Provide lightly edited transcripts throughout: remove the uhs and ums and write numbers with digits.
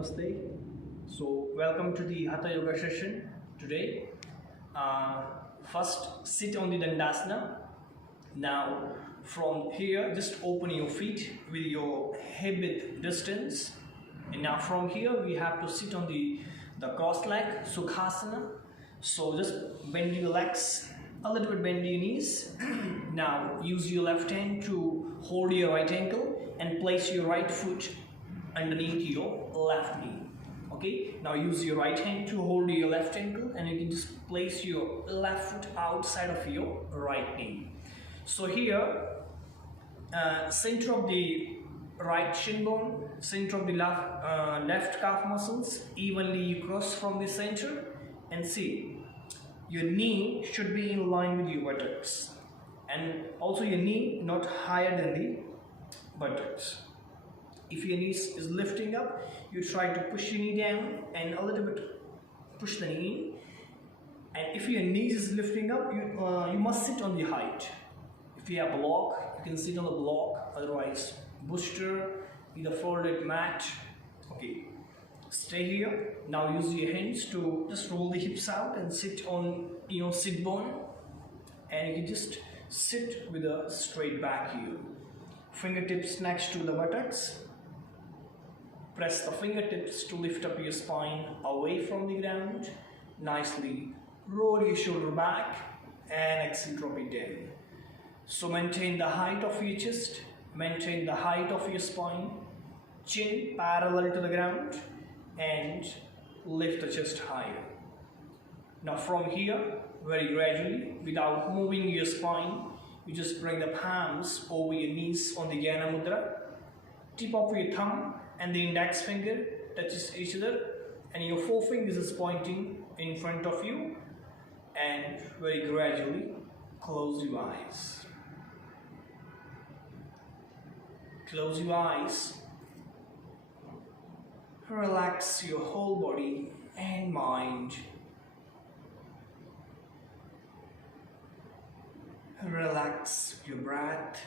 Namaste. So, welcome to the Hatha Yoga session today. First, sit on the Dandasana. Now, from here, just open your feet with your hip width distance. And now, from here, we have to sit on the cross leg, Sukhasana. So, just bend your legs, a little bit bend your knees. Now, use your left hand to hold your right ankle and place your right foot underneath your left knee. Okay, now use your right hand to hold your left ankle and you can just place your left foot outside of your right knee. So here, center of the right shin bone, center of the left calf muscles, evenly you cross from the center and see your knee should be in line with your buttocks, and also your knee not higher than the buttocks. If your knee is lifting up, you try to push your knee down and a little bit push the knee in. And if your knee is lifting up, you must sit on the height. If you have a block, you can sit on the block, otherwise booster, either folded mat. Okay, stay here. Now use your hands to just roll the hips out and sit on sit bone, and you can just sit with a straight back here. Fingertips next to the buttocks. Press the fingertips to lift up your spine away from the ground. Nicely roll your shoulder back and exhale, drop it down. So maintain the height of your chest, maintain the height of your spine, chin parallel to the ground, and lift the chest higher. Now from here, very gradually, without moving your spine, you just bring the palms over your knees on the Jnana Mudra. Tip of your thumb and the index finger touches each other, and your forefingers is pointing in front of you, and very gradually close your eyes. Close your eyes. Relax your whole body and mind. Relax your breath.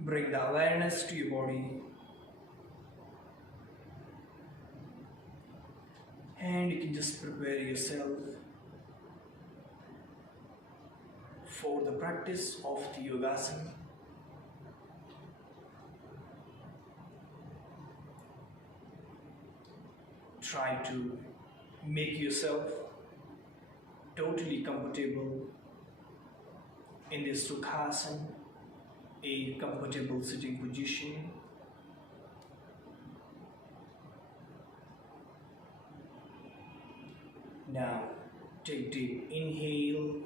Bring the awareness to your body. And you can just prepare yourself for the practice of the Yogasana. Try to make yourself totally comfortable in this Sukhasana, a comfortable sitting position. Now take deep inhale,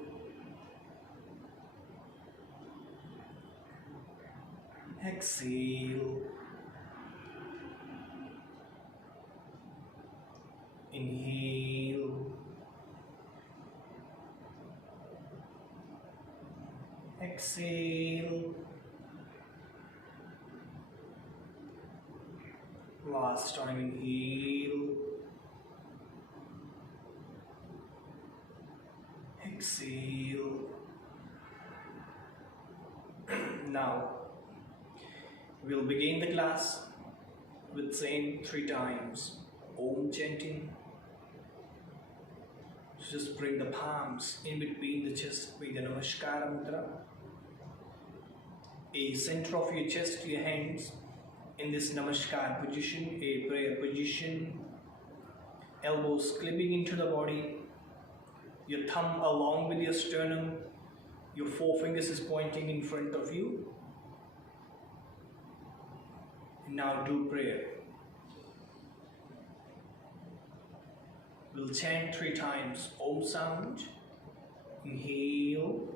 exhale, inhale, exhale. Last time, inhale, exhale. Now we'll begin the class with saying 3 times Om chanting. So just bring the palms in between the chest with the Namaskara Mudra. A center of your chest, your hands in this Namaskar position, a prayer position. Elbows clipping into the body. Your thumb along with your sternum. Your forefingers is pointing in front of you. Now do prayer. We'll chant 3 times Om sound. Inhale.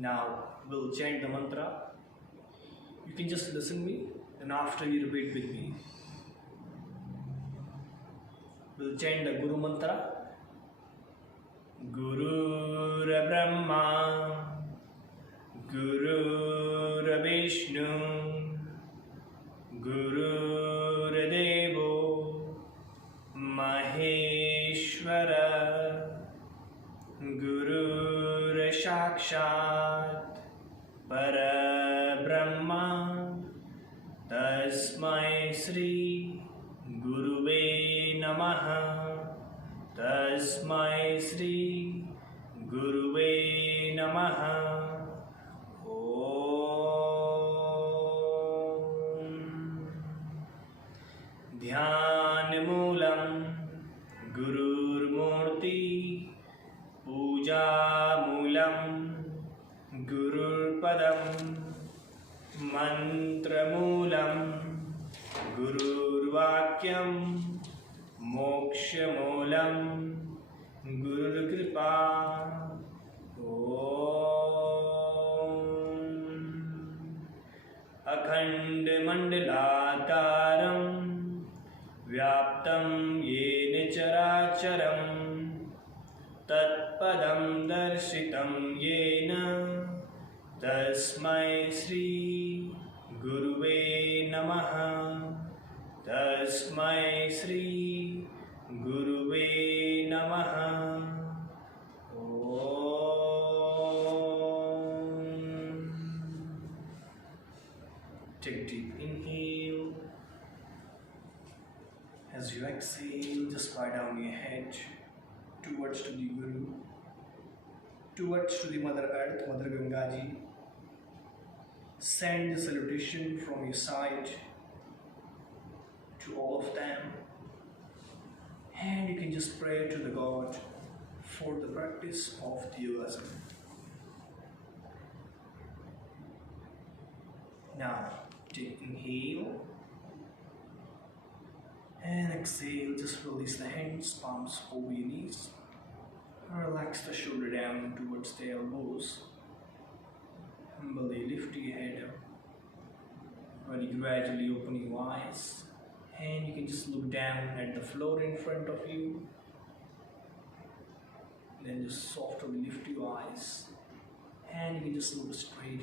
Now we'll chant the mantra. You can just listen me, and after you repeat with me. We'll chant the Guru mantra. Guru Brahma, Guru Vishnu, Guru Devo Maheshwara, Guru Sakshat Parabrahma, Tasmai Shri Guruve Namaha, Tasmai Shri Guruve Namaha. Dhyanmulam Gururmurti, Pujamulam Gururpadam, Mantramulam Gururvakyam, Mokshamulam Gurukripa. Akhand Mandalakaram Vyaptam Yena Characharam Tatpadam Darshitam Yena Tasmai Shri Guruve Namaha, Tasmai Shri Guruve Namaha. Take a deep inhale. As you exhale, just bow down your head towards to the Guru, towards to the Mother Earth, Mother Gangaji. Send the salutation from your side to all of them, and you can just pray to the God for the practice of the yogasana. Now take inhale and exhale. Just release the hands, palms over your knees. Relax the shoulder down towards the elbows. Humbly lift your head up. Very gradually open your eyes, and you can just look down at the floor in front of you. Then just softly lift your eyes, and you can just look straight